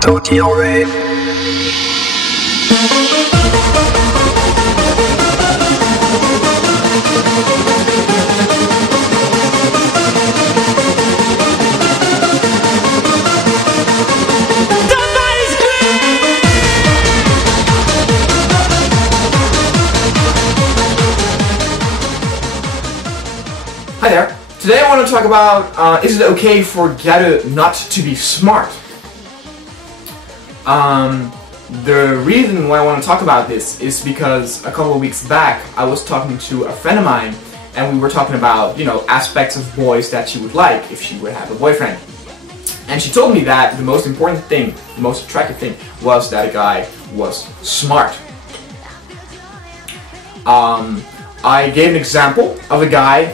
Gyaru0. Hi there. Today I want to talk about is it okay for gyaru not to be smart? The reason why I want to talk about this is because a couple of weeks back I was talking to a friend of mine and we were talking about, you know, aspects of boys that she would like if she would have a boyfriend. And she told me that the most important thing, the most attractive thing, was that a guy was smart. I gave an example of a guy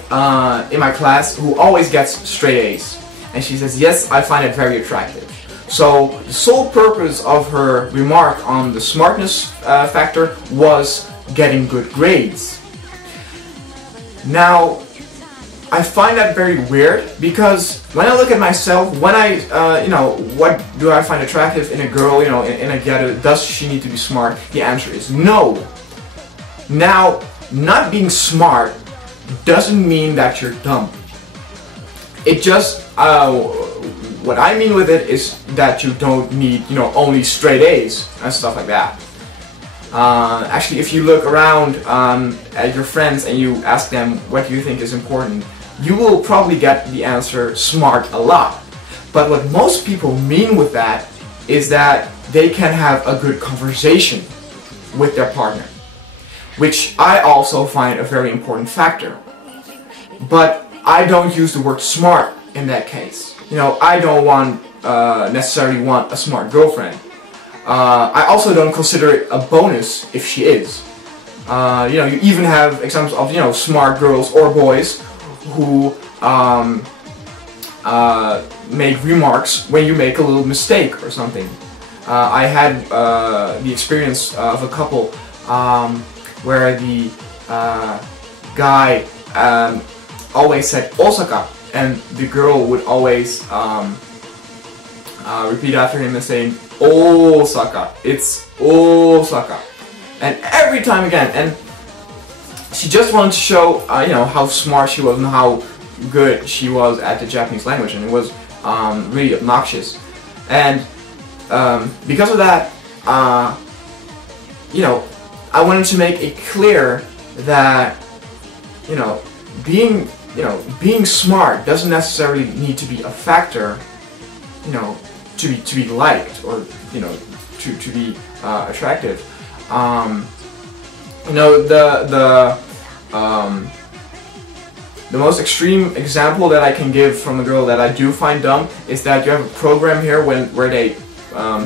in my class who always gets straight A's. And she says, yes, I find it very attractive. So the sole purpose of her remark on the smartness factor was getting good grades. Now, I find that very weird because when I look at myself, when I, you know, what do I find attractive in a girl, you know, in a gyaru, does she need to be smart? The answer is no. Now, not being smart doesn't mean that you're dumb. It just, what I mean with it is that you don't need, you know, only straight A's and stuff like that. Actually, if you look around at your friends and you ask them what you think is important, you will probably get the answer smart a lot. But what most people mean with that is that they can have a good conversation with their partner, which I also find a very important factor. But I don't use the word smart in that case. You know, I don't necessarily want a smart girlfriend. I also don't consider it a bonus if she is. You know, you even have examples of, you know, smart girls or boys who make remarks when you make a little mistake or something. I had the experience of a couple where the guy always said Osaka, and the girl would always repeat after him and saying Osaka, it's Osaka, and every time again, and she just wanted to show you know, how smart she was and how good she was at the Japanese language, and it was really obnoxious. And because of that, you know, I wanted to make it clear that, you know, being smart doesn't necessarily need to be a factor, you know, to be liked or, you know, to be attractive. You know, the most extreme example that I can give from a girl that I do find dumb is that you have a program here where they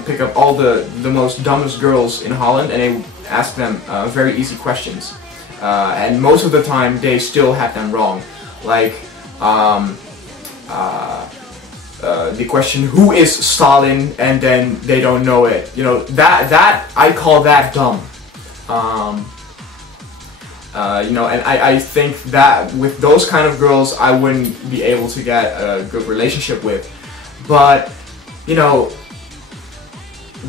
pick up all the most dumbest girls in Holland and they ask them very easy questions, and most of the time they still have them wrong. Like the question, who is Stalin, and then they don't know it. You know, that I call that dumb. You know, and I think that with those kind of girls I wouldn't be able to get a good relationship with. But, you know,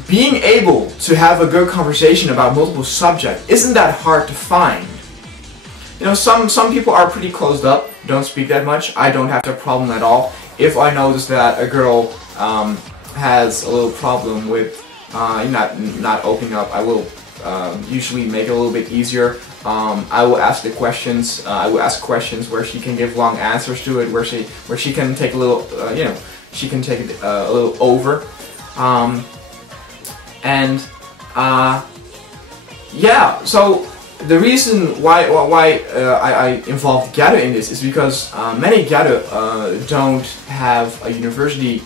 being able to have a good conversation about multiple subjects isn't that hard to find. You know, some people are pretty closed up, don't speak that much. I don't have that problem at all. If I notice that a girl has a little problem with not opening up, I will usually make it a little bit easier. I will ask the questions. I will ask questions where she can give long answers to it, where she can take a little, you know, she can take it a little over. Yeah, so the reason why I involved gyaru in this is because many gyaru don't have a university,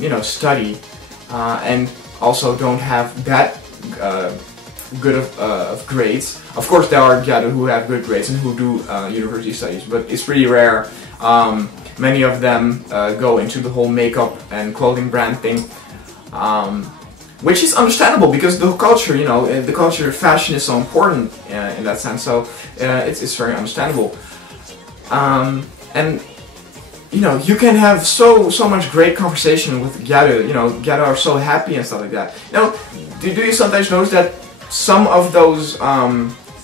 you know, study, and also don't have that good of grades. Of course, there are gyaru who have good grades and who do university studies, but it's pretty rare. Many of them go into the whole makeup and clothing brand thing. Which is understandable because the culture, you know, the culture of fashion is so important in that sense. So it's very understandable. And you know, you can have so much great conversation with gyaru. You know, gyaru are so happy and stuff like that. You know, do you sometimes notice that some of those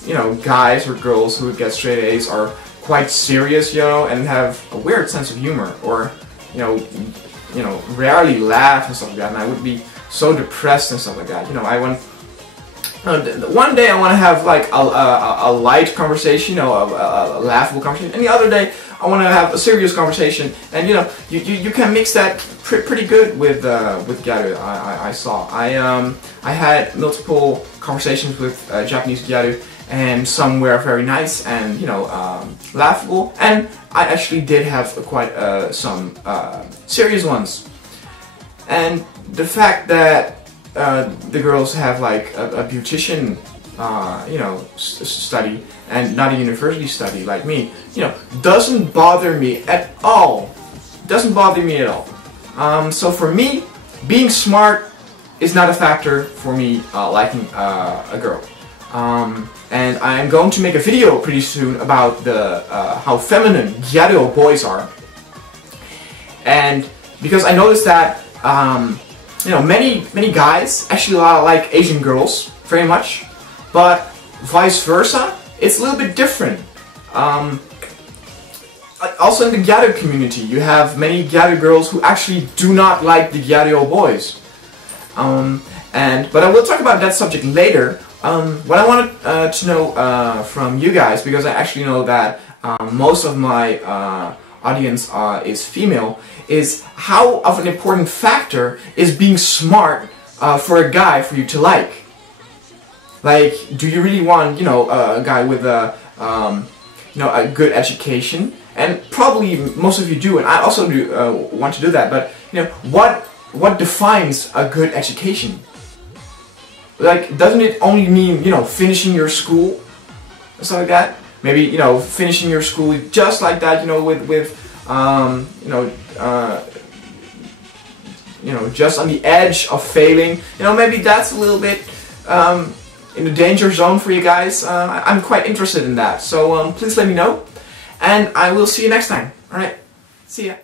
you know, guys or girls who get straight A's are quite serious, you know, and have a weird sense of humor, or you know, rarely laugh and stuff like that. And I would be so depressed and stuff like that. You know, one day I want to have like a light conversation, you know, a laughable conversation, and the other day I want to have a serious conversation. And you know, you can mix that pretty good with gyaru. I saw. I had multiple conversations with Japanese gyaru, and some were very nice and, you know, laughable, and I actually did have quite some serious ones. And the fact that the girls have like a beautician, you know, study and not a university study like me, you know, doesn't bother me at all. Doesn't bother me at all. So for me, being smart is not a factor for me liking a girl. And I'm going to make a video pretty soon about the how feminine gyaru boys are. And because I noticed that you know, many guys actually like Asian girls very much, but vice versa, it's a little bit different. Also in the gyaru community, you have many gyaru girls who actually do not like the gyaru boys. But I will talk about that subject later. What I wanted to know from you guys, because I actually know that most of my audience is female, is how of an important factor is being smart for a guy for you to like. Like, do you really want, you know, a guy with a you know, a good education? And probably most of you do, and I also do want to do that. But you know, what defines a good education? Like, doesn't it only mean, you know, finishing your school or something like that? Maybe, you know, finishing your school just like that, you know, you know, just on the edge of failing. You know, maybe that's a little bit in the danger zone for you guys. I'm quite interested in that. So please let me know, and I will see you next time. All right, see ya.